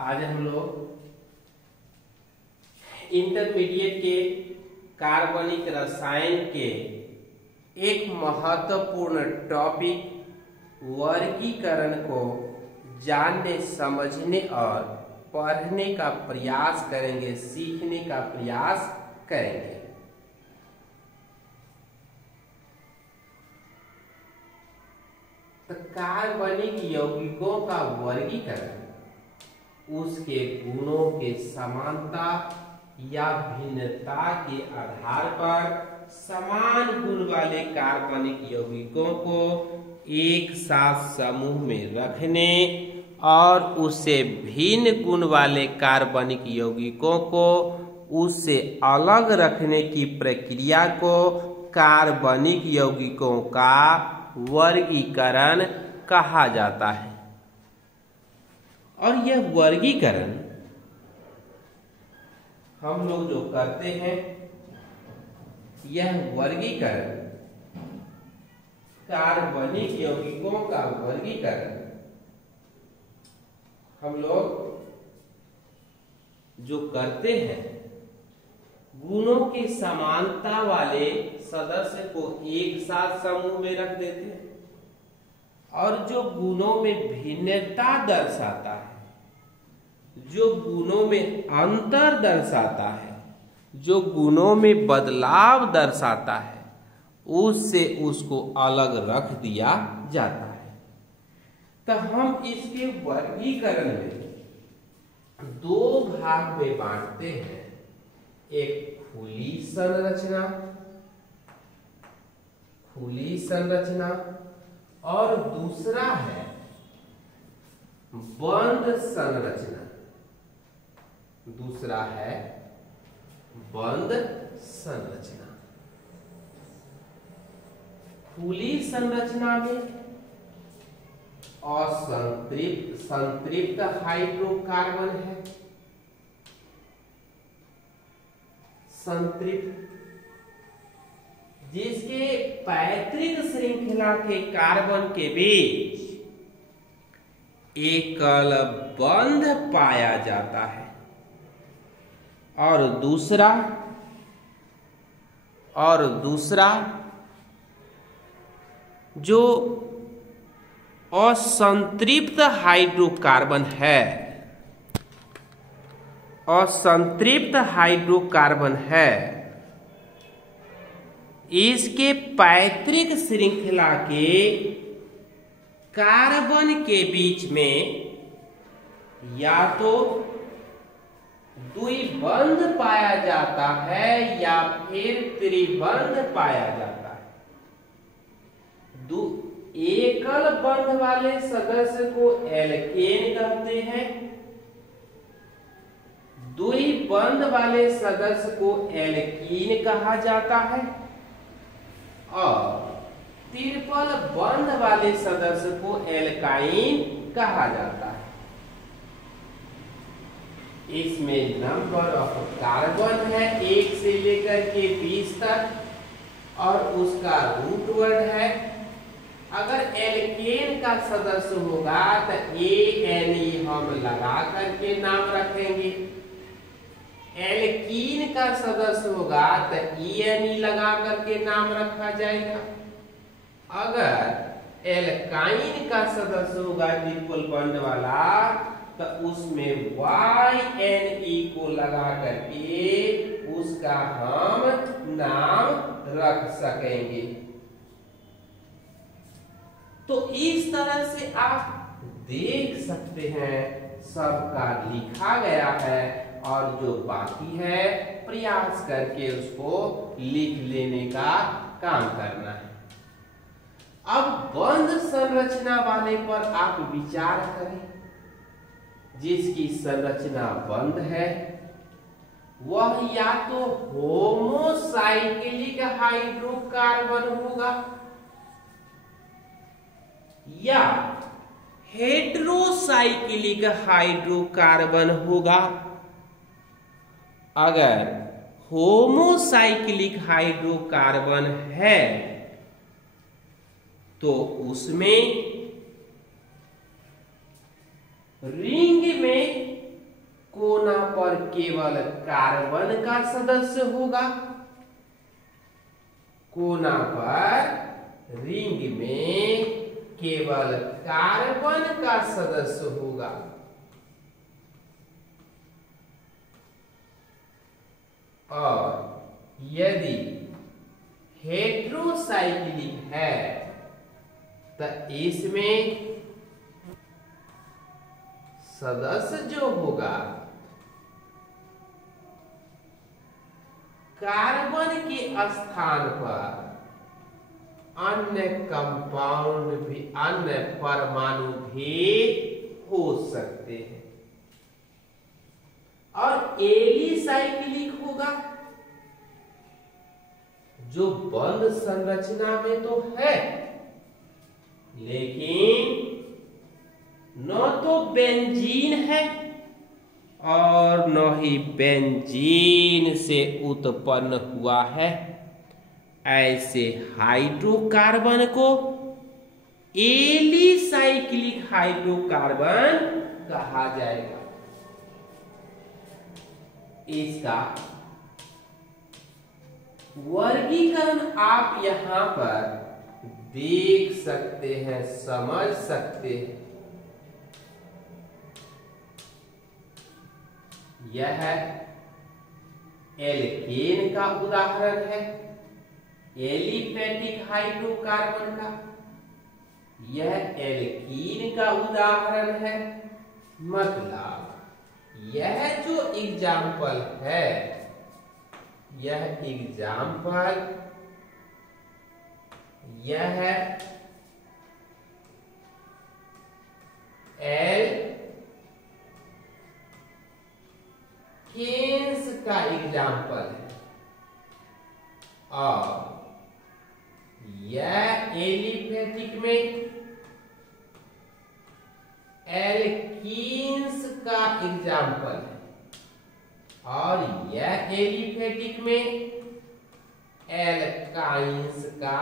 आज हम लोग इंटरमीडिएट के कार्बनिक रसायन के एक महत्वपूर्ण टॉपिक वर्गीकरण को जानने, समझने और पढ़ने का प्रयास करेंगे, सीखने का प्रयास करेंगे। तो कार्बनिक यौगिकों का वर्गीकरण उसके गुणों के समानता या भिन्नता के आधार पर समान गुण वाले कार्बनिक यौगिकों को एक साथ समूह में रखने और उससे भिन्न गुण वाले कार्बनिक यौगिकों को उससे अलग रखने की प्रक्रिया को कार्बनिक यौगिकों का वर्गीकरण कहा जाता है। और यह वर्गीकरण हम लोग जो करते हैं, यह वर्गीकरण कार्बनिक यौगिकों का वर्गीकरण हम लोग जो करते हैं, गुणों की समानता वाले सदस्य को एक साथ समूह में रख देते हैं और जो गुणों में भिन्नता दर्शाता है, जो गुणों में अंतर दर्शाता है, जो गुणों में बदलाव दर्शाता है, उससे उसको अलग रख दिया जाता है। तो हम इसके वर्गीकरण में दो भाग में बांटते हैं, एक खुली संरचना और दूसरा है बंद संरचना। खुली संरचना में संतृप्त हाइड्रोकार्बन है, जिसके पैतृक श्रृंखला के कार्बन के बीच एकल बंध पाया जाता है और दूसरा जो असंतृप्त हाइड्रोकार्बन है, इसके पैतृक श्रृंखला के कार्बन के बीच में या तो द्विबंध पाया जाता है या फिर त्रिबंध पाया जाता है। एकल बंध वाले सदस्य को एल्केन कहते हैं, द्विबंध वाले सदस्य को एल्कीन कहा जाता है और ट्रिपल बंध वाले सदस्य को एल्काइन कहा जाता है। इसमें नंबर ऑफ कार्बन है 1 से लेकर के 20 तक और उसका रूट वर्ड है। अगर एल्केन का सदस्य होगा तो ANE हम लगा करके नाम रखेंगे, एल्कीन का सदस्य होगा तो ENE लगा करके नाम रखा जाएगा। अगर एल्काइन का सदस्य होगा ट्रिपल बॉन्ड वाला तो उसमें YNE को लगा करके उसका हम नाम रख सकेंगे। तो इस तरह से आप देख सकते हैं सबका लिखा गया है और जो बाकी है प्रयास करके उसको लिख लेने का काम करना है। अब बंद संरचना वाले पर आप विचार करें। जिसकी संरचना बंद है वह या तो होमोसाइक्लिक हाइड्रोकार्बन होगा या हेटेरोसाइक्लिक हाइड्रोकार्बन होगा। अगर होमोसाइक्लिक हाइड्रोकार्बन है तो उसमें रिंग में केवल कार्बन का सदस्य होगा। कोना पर रिंग में केवल कार्बन का सदस्य होगा। और यदि हेटेरोसाइक्लिक है तो इसमें सदस्य जो होगा कार्बन के स्थान पर अन्य कंपाउंड भी, अन्य परमाणु भी हो सकते हैं। और एलिसाइक्लिक होगा जो बंद संरचना में तो है, लेकिन न तो बेंजीन है और न ही बेंजीन से उत्पन्न हुआ है। ऐसे हाइड्रोकार्बन को एलिसाइक्लिक हाइड्रोकार्बन कहा जाएगा। इसका वर्गीकरण आप यहां पर देख सकते हैं, समझ सकते हैं। यह एल्केन का उदाहरण है, एलिफेटिक हाइड्रोकार्बन का। यह एल्कीन का उदाहरण है। मतलब यह जो एग्जाम्पल है, यह एग्जाम्पल यह एल्केन्स का एग्जाम्पल है और यह एलिफेटिक में एल्कीन्स का एग्जाम्पल है और यह एलिफेटिक में एल्काइंस का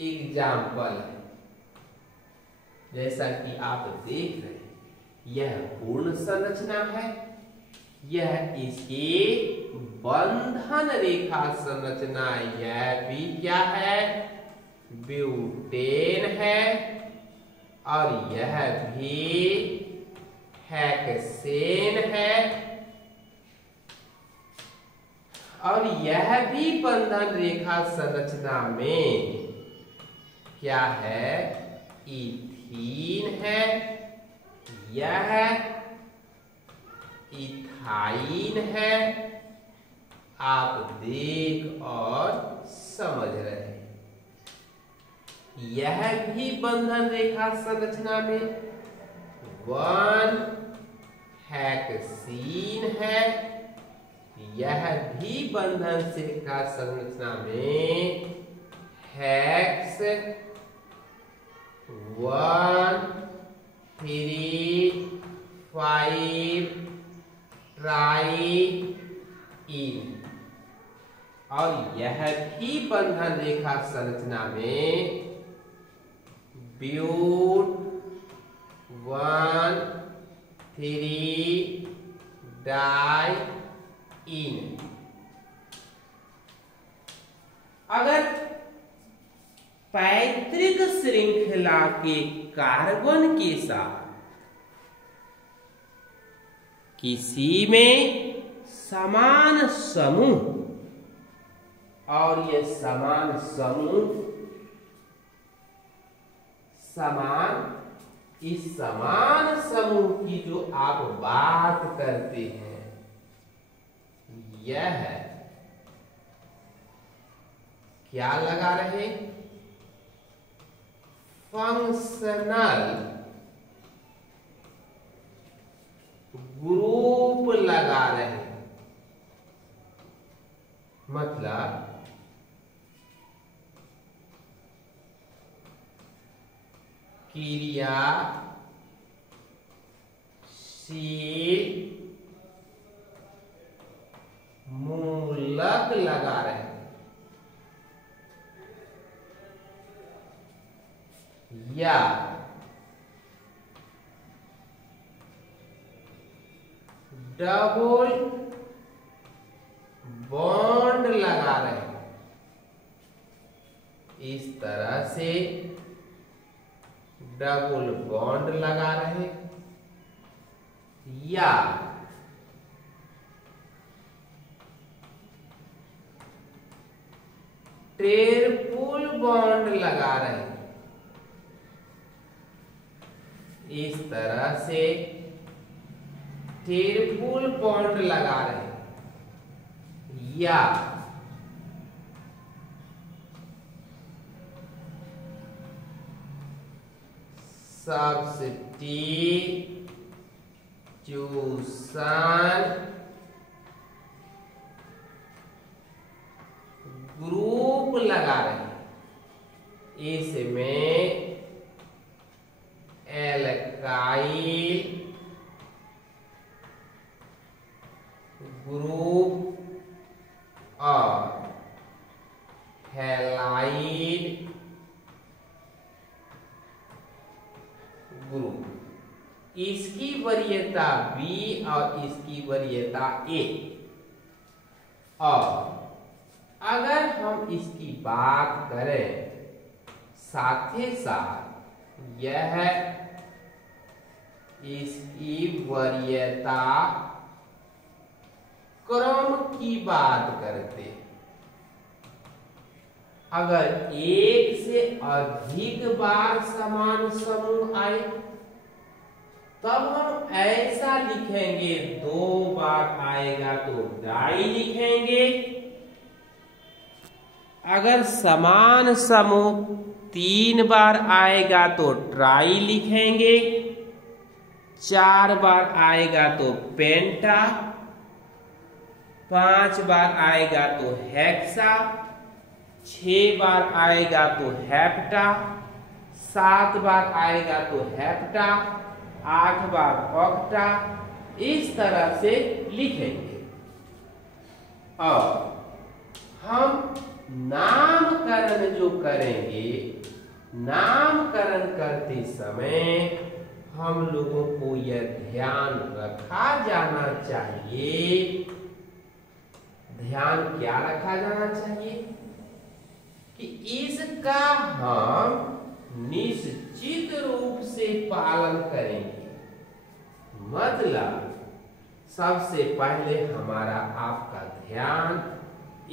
एग्जाम्पल है। जैसा कि आप देख रहे हैं, यह पूर्ण संरचना है, यह इसकी बंधन रेखा संरचना, यह भी क्या है, ब्यूटेन है और यह भी हेक्सेन है और यह भी बंधन रेखा संरचना में क्या है, इथीन है, यह इथाइन है। आप देख और समझ रहे हैं। यह भी बंधन रेखा संरचना में 1 हेक्सीन है, यह भी बंधन रेखा संरचना में हेक्स 1 3 5 ट्राइइन और यह भी बंधन रेखा संरचना में ब्यूट 1 3 डाइइन। अगर पैतृक श्रृंखला के कार्बन के साथ किसी में समान समूह और ये समान समूह इस समान समूह की जो आप बात करते हैं, यह क्या लगा रहे, फंक्शनल ग्रुप लगा रहे। मतलब क्रियाशील मूलक लगा रहे या डबल बॉन्ड लगा रहे हैं, इस तरह से डबल बॉन्ड लगा रहे, या ट्रिपल बॉन्ड लगा रहे, इस तरह से ट्रिपल बॉन्ड लगा रहे, या सब्स्टिट्यूशन ग्रुप लगा रहे हैं, इसमें एल्काइल ग्रुप और हैलाइड ग्रुप, इसकी वरीयता B और इसकी वरीयता A। और अगर हम इसकी बात करें, साथ ही साथ यह इसकी वरीयता क्रम की बात करते, अगर एक से अधिक बार समान समूह आए तब हम ऐसा लिखेंगे, 2 बार आएगा तो डाई लिखेंगे, अगर समान समूह 3 बार आएगा तो ट्राई लिखेंगे, 4 बार आएगा तो पेंटा, 5 बार आएगा तो हेक्सा, 6 बार आएगा तो हेप्टा, 7 बार आएगा तो हेप्टा, 8 बार ऑक्टा, इस तरह से लिखेंगे। और हम नामकरण जो करेंगे, नामकरण करते समय हम लोगों को यह ध्यान रखा जाना चाहिए, ध्यान क्या रखा जाना चाहिए कि इसका हम निश्चित रूप से पालन करेंगे। मतलब सबसे पहले हमारा आपका ध्यान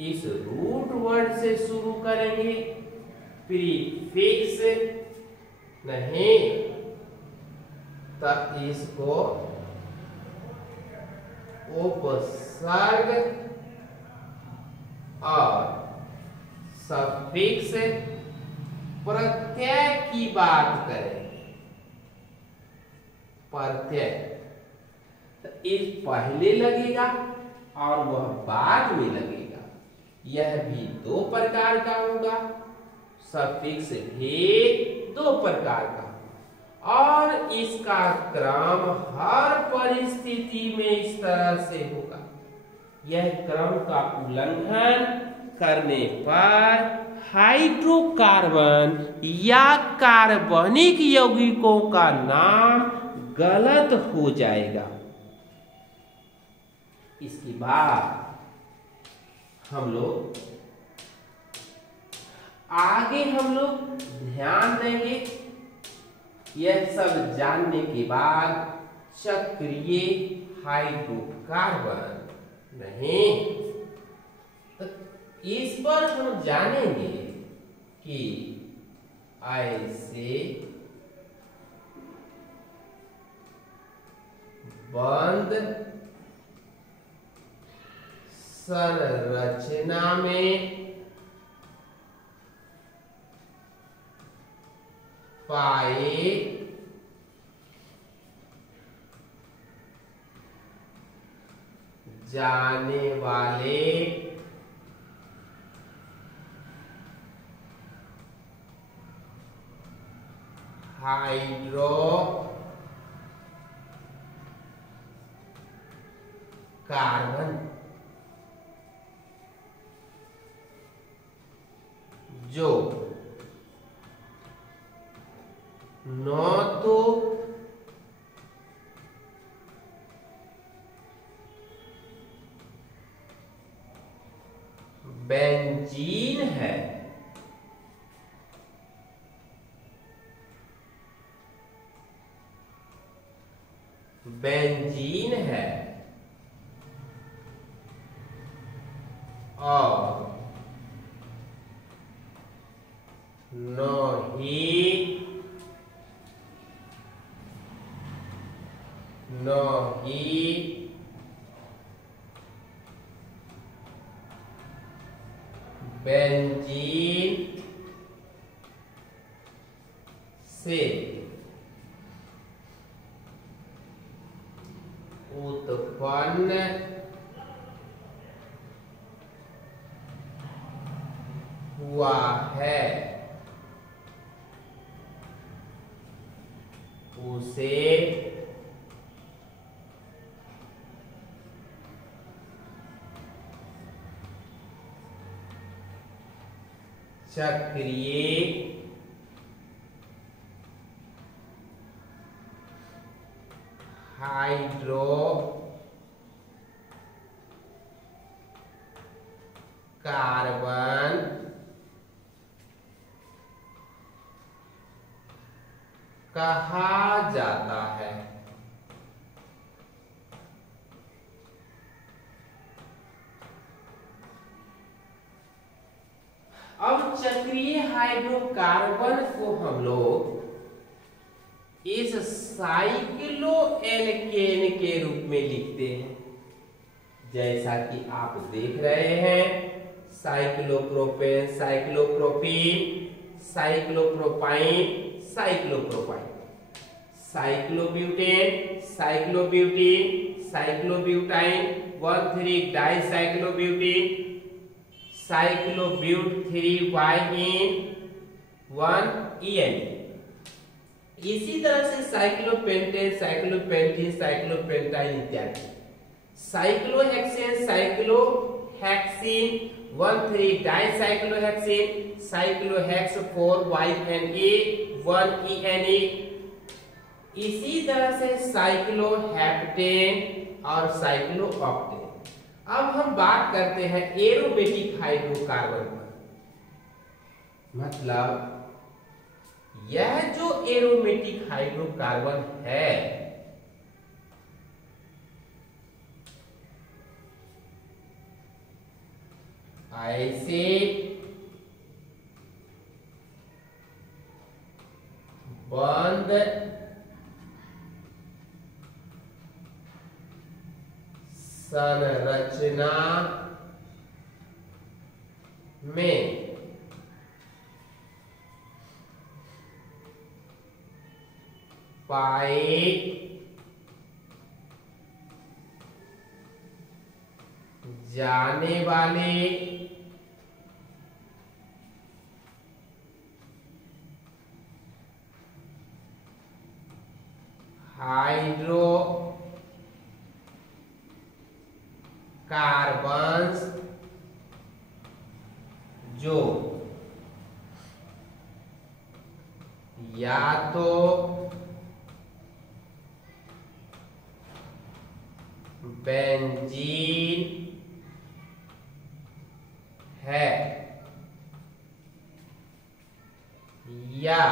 इस रूट वर्ड से शुरू करेंगे, प्रीफिक्स नहीं तो इसको उपसर्ग और सफिक्स प्रत्यय की बात करें, प्रत्यय तो इस पहले लगेगा और वह बाद में लगेगा, यह भी 2 प्रकार का होगा, सफिक्स भी 2 प्रकार का, और इसका क्रम हर परिस्थिति में इस तरह से होगा। यह क्रम का उल्लंघन करने पर हाइड्रोकार्बन या कार्बनिक यौगिकों का नाम गलत हो जाएगा। इसके बाद हम लोग आगे ध्यान देंगे। यह सब जानने के बाद चक्रीय हाइड्रोकार्बन नहीं तो इस पर हम जानेंगे कि ऐसे बंद संरचना में पाए जाने वाले हाइड्रोकार्बन जो न तो बेंजीन है। बेंजीन है और नो ही बेंजीन से उत्पन्न हुआ है, उसे चक्रीय हाइड्रोकार्बन कहा जाता है। अब चक्रीय हाइड्रोकार्बन को हम लोग इस साइक्लो एल्केन के रूप में लिखते हैं, जैसा कि आप देख रहे हैं। साइक्लोप्रोपेन, साइक्लोप्रोपीन, साइक्लोप्रोपाइन, साइक्लोप्रोपाइन, साइक्लोब्यूटेन, साइक्लोब्यूटीन, साइक्लोब्यूटाइन, 1,3 डाइसाइक्लोब्यूटीन, साइक्लोब्यूट 3 1 इसी तरह से साइक्लोपेंटेन, साइक्लोपेंटीन, साइक्लोपेंटाइन इत्यादि। साइक्लोहेक्सेन, साइक्लोहेक्सीन, 1,3 डाइसाइक्लोहेक्सीन, साइक्लोहेक्स 4 1 इसी तरह से साइक्लोहेप्टेन और साइक्लोऑक्टेन। अब हम बात करते हैं एरोमेटिक हाइड्रोकार्बन पर। मतलब यह जो एरोमेटिक हाइड्रोकार्बन है, ऐसे बंद संरचना में पाए जाने वाले हाइड्रोकार्बन्स जो या तो बेंजीन है या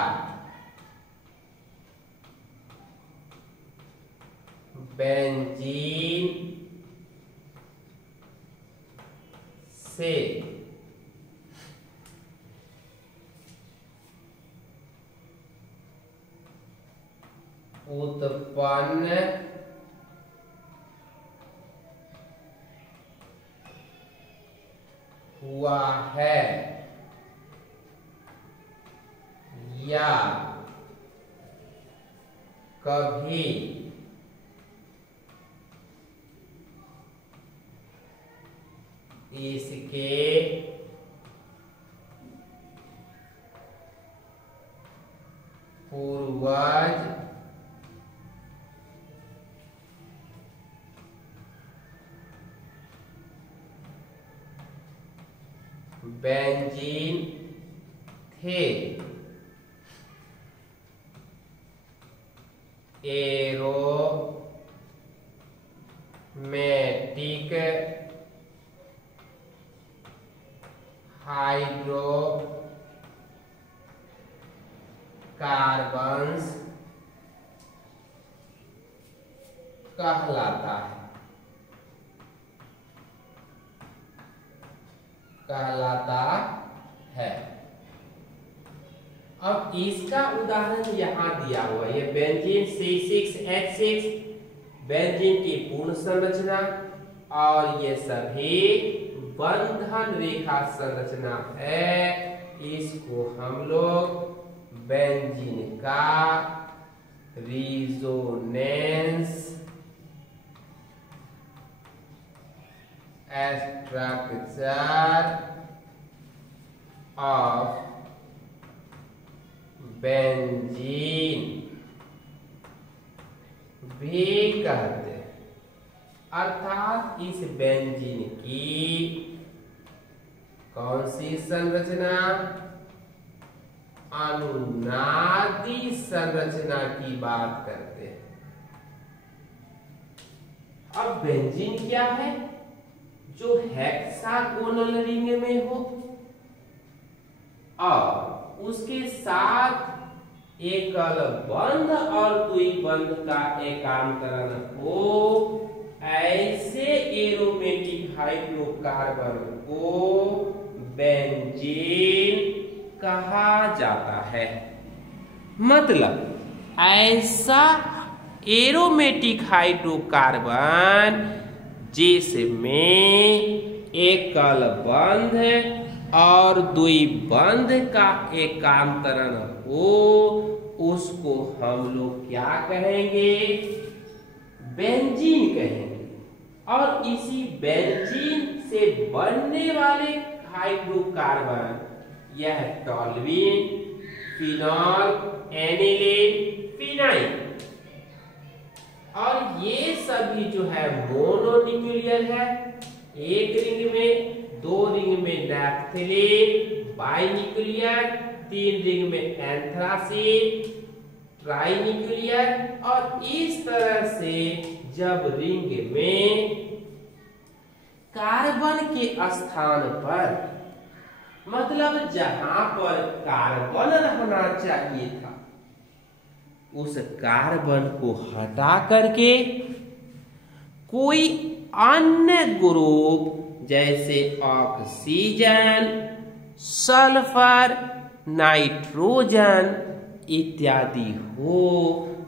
बेंजीन से उत्पन्न हुआ है या कभी इसके पूर्वज बेंजीन थे। एरोमेटिक कहलाता है। अब इसका उदाहरण यहां दिया हुआ है, ये बेंजीन C6H6 बेंजीन की पूर्ण संरचना और ये सभी बंधन रेखा संरचना है। इसको हम लोग बेंजीन का रेजोनेंस स्ट्रक्चर ऑफ बेंजीन भी कहते हैं। अर्थात इस बेंजीन की कौन सी संरचना? अनुनादी संरचना की बात करते हैं। अब बेंजीन क्या है? जो हेक्सागोनल रिंग में हो और उसके साथ एकल बंध और द्विबंध का एकांतरण हो, ऐसे एरोमेटिक हाइड्रोकार्बन को बेंजीन कहा जाता है। मतलब ऐसा एरोमेटिक हाइड्रोकार्बन जिसमें एकल बंध और द्विबंध का एकांतरण हो, उसको हम लोग क्या कहेंगे? बेंजीन कहेंगे। और इसी बेंजीन से बनने वाले हाइड्रोकार्बन यह टॉल्यूइन, फिनॉल, एनिलीन, फिनाइल और ये सभी जो है मोनोन्यूक्लियर है। एक रिंग में, दो रिंग में नैप्थेलीन, बाइन्यूक्लियर, तीन रिंग में एंथ्रासीन, ट्राइन्यूक्लियर और इस तरह से जब रिंग में कार्बन के स्थान पर, मतलब जहां पर कार्बन रहना चाहिए था, उस कार्बन को हटा करके कोई अन्य ग्रुप जैसे ऑक्सीजन, सल्फर, नाइट्रोजन इत्यादि हो,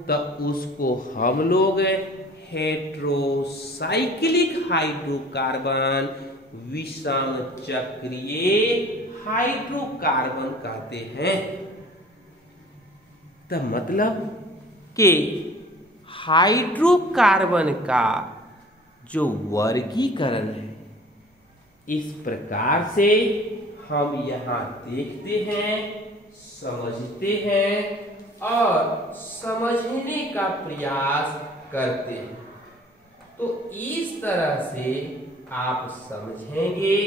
तो उसको हम लोग हेटेरोसाइक्लिक हाइड्रोकार्बन, विषम चक्रीय हाइड्रोकार्बन कहते हैं। तो मतलब कि हाइड्रोकार्बन का जो वर्गीकरण है, इस प्रकार से हम यहाँ देखते हैं, समझते हैं और समझने का प्रयास करते हैं। तो इस तरह से आप समझेंगे।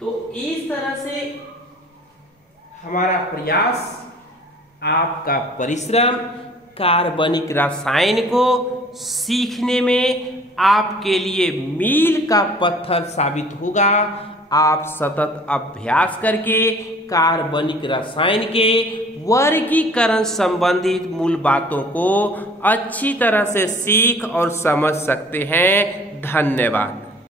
तो इस तरह से हमारा प्रयास, आपका परिश्रम कार्बनिक रसायन को सीखने में आपके लिए मील का पत्थर साबित होगा। आप सतत अभ्यास करके कार्बनिक रसायन के वर्गीकरण संबंधित मूल बातों को अच्छी तरह से सीख और समझ सकते हैं। धन्यवाद।